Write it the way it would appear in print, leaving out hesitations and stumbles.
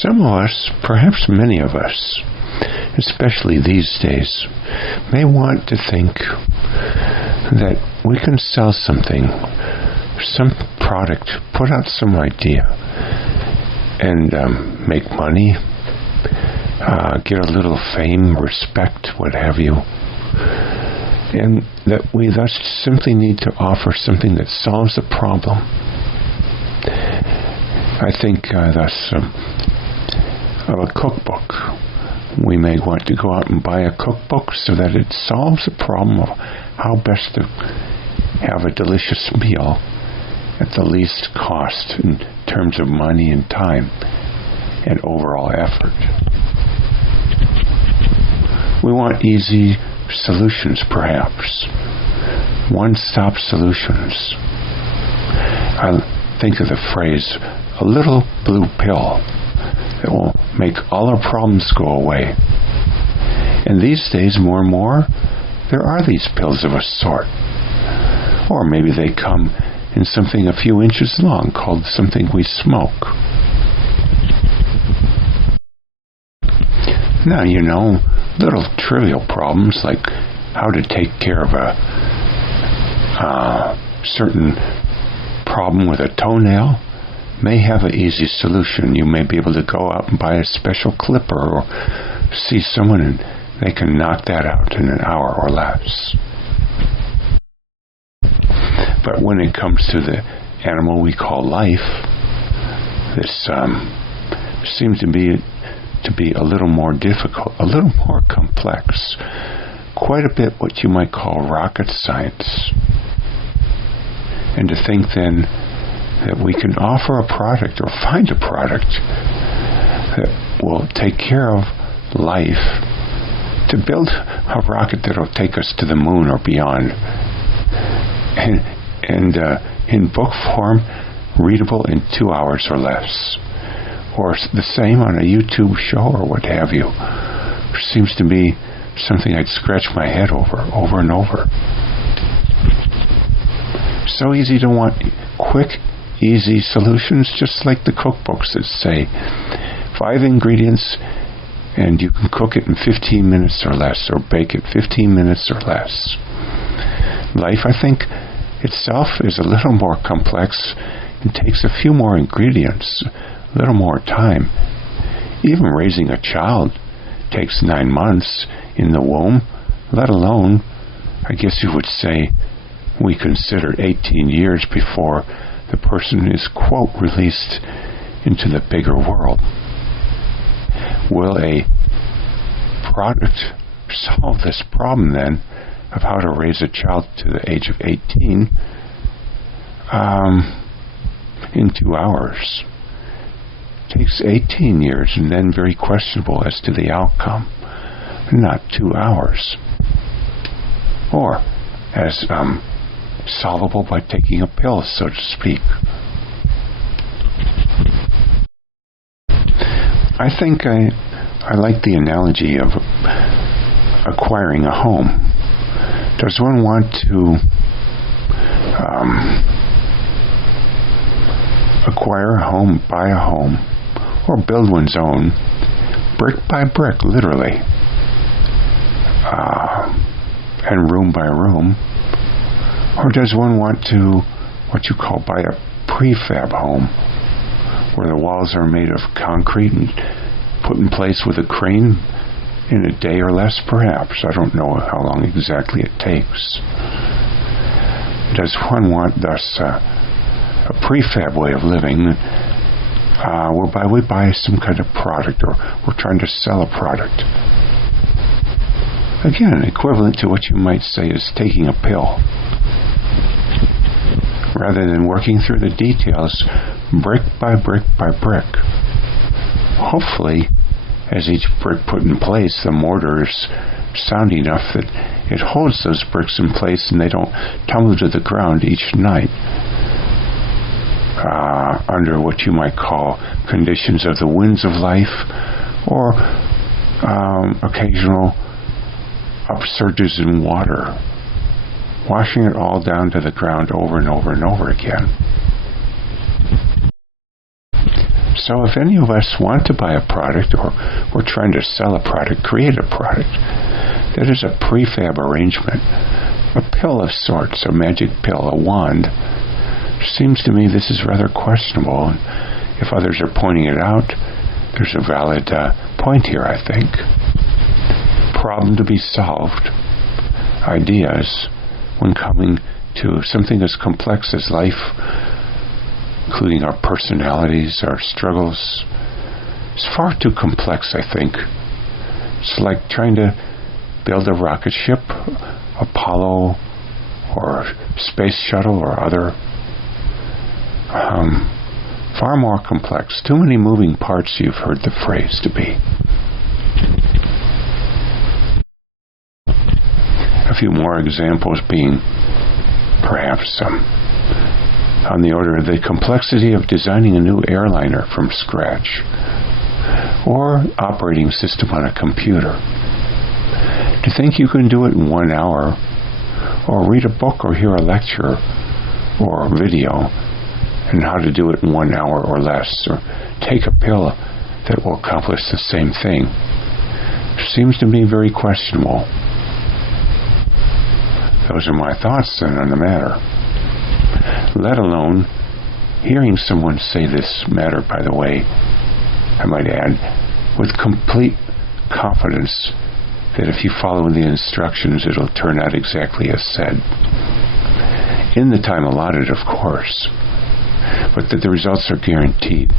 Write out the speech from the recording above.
Some of us, perhaps many of us, especially these days, may want to think that we can sell something, some product, put out some idea, and make money, get a little fame, respect, what have you, and that we thus simply need to offer something that solves a problem. I think thus of a cookbook. We may want to go out and buy a cookbook so that it solves the problem of how best to have a delicious meal at the least cost in terms of money and time and overall effort. We want easy solutions, perhaps. One-stop solutions. I think of the phrase, a little blue pill that will make all our problems go away. And these days, more and more, there are these pills of a sort. Or maybe they come in something a few inches long called something we smoke. Now, you know, little trivial problems like how to take care of a certain problem with a toenail may have an easy solution. You may be able to go out and buy a special clipper or see someone and they can knock that out in an hour or less. But when it comes to the animal we call life, this seems to be a little more difficult, a little more complex, quite a bit what you might call rocket science. And to think then that we can offer a product or find a product that will take care of life, to build a rocket that will take us to the moon or beyond, and in book form, readable in 2 hours or less, or the same on a YouTube show or what have you, seems to be something I'd scratch my head over and over. So easy to want quick, easy solutions, just like the cookbooks that say 5 ingredients and you can cook it in 15 minutes or less, or bake it 15 minutes or less. Life, I think, itself is a little more complex and takes a few more ingredients, a little more time. Even raising a child takes 9 months in the womb, let alone, I guess you would say, we consider 18 years before the person is, quote, released into the bigger world. Will a product solve this problem then of how to raise a child to the age of 18 in 2 hours? It takes 18 years and then very questionable as to the outcome, not 2 hours. Or as solvable by taking a pill, so to speak. I think I like the analogy of acquiring a home. Does one want to acquire a home, buy a home, or build one's own, brick by brick, literally, and room by room? Or does one want to, what you call, buy a prefab home, where the walls are made of concrete and put in place with a crane in a day or less, perhaps? I don't know how long exactly it takes. Does one want, thus, a prefab way of living, whereby we buy some kind of product, or we're trying to sell a product? Again, equivalent to what you might say is taking a pill. Rather than working through the details, brick by brick by brick. Hopefully, as each brick put in place, the mortar is sound enough that it holds those bricks in place and they don't tumble to the ground each night under what you might call conditions of the winds of life, or occasional upsurges in water, washing it all down to the ground over and over and over again. So if any of us want to buy a product, or we're trying to sell a product, create a product, that is a prefab arrangement, a pill of sorts, a magic pill, a wand, seems to me this is rather questionable. If others are pointing it out, there's a valid point here, I think. Problem to be solved. Ideas, when coming to something as complex as life, including our personalities, our struggles, is far too complex, I think. It's like trying to build a rocket ship, Apollo, or space shuttle, or other. Far more complex. Too many moving parts, you've heard the phrase to be. A few more examples being perhaps on the order of the complexity of designing a new airliner from scratch, or operating system on a computer. To think you can do it in 1 hour, or read a book or hear a lecture or video, and how to do it in 1 hour or less, or take a pill that will accomplish the same thing, seems to me very questionable. Those are my thoughts then on the matter. Let alone hearing someone say this matter, by the way, I might add, with complete confidence that if you follow the instructions, it'll turn out exactly as said. In the time allotted, of course, but that the results are guaranteed.